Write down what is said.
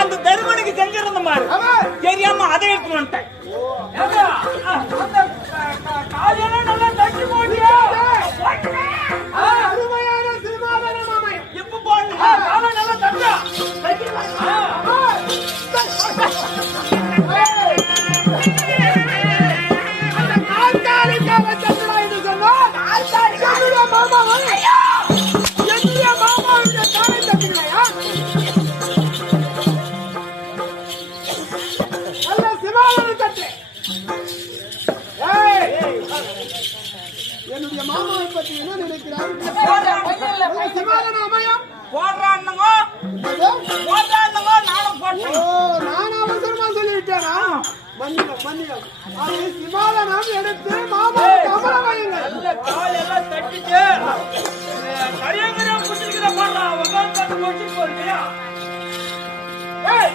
அந்த தருமனுக்கு செஞ்சிருந்த மாதிரி தெரியாம அதை எடுத்து வந்துட்டேன். நல்லா தட்டி போட்டியா இப்ப போன நல்லா தட்டா என்னுடைய மாமாவை பற்றி என்ன நினைக்கிறார்? நான் அவசரமா சொல்லிவிட்டேனா? மன்னியம் மன்னியம். அது சிவாலனம் எடுத்து மாமா கமல வையுங்கள். காலெல்லாம் தட்டிட்டு கரியங்கரம் குடிக்கிற பாடுறா. உங்க போட்டு போறியா? ஏய்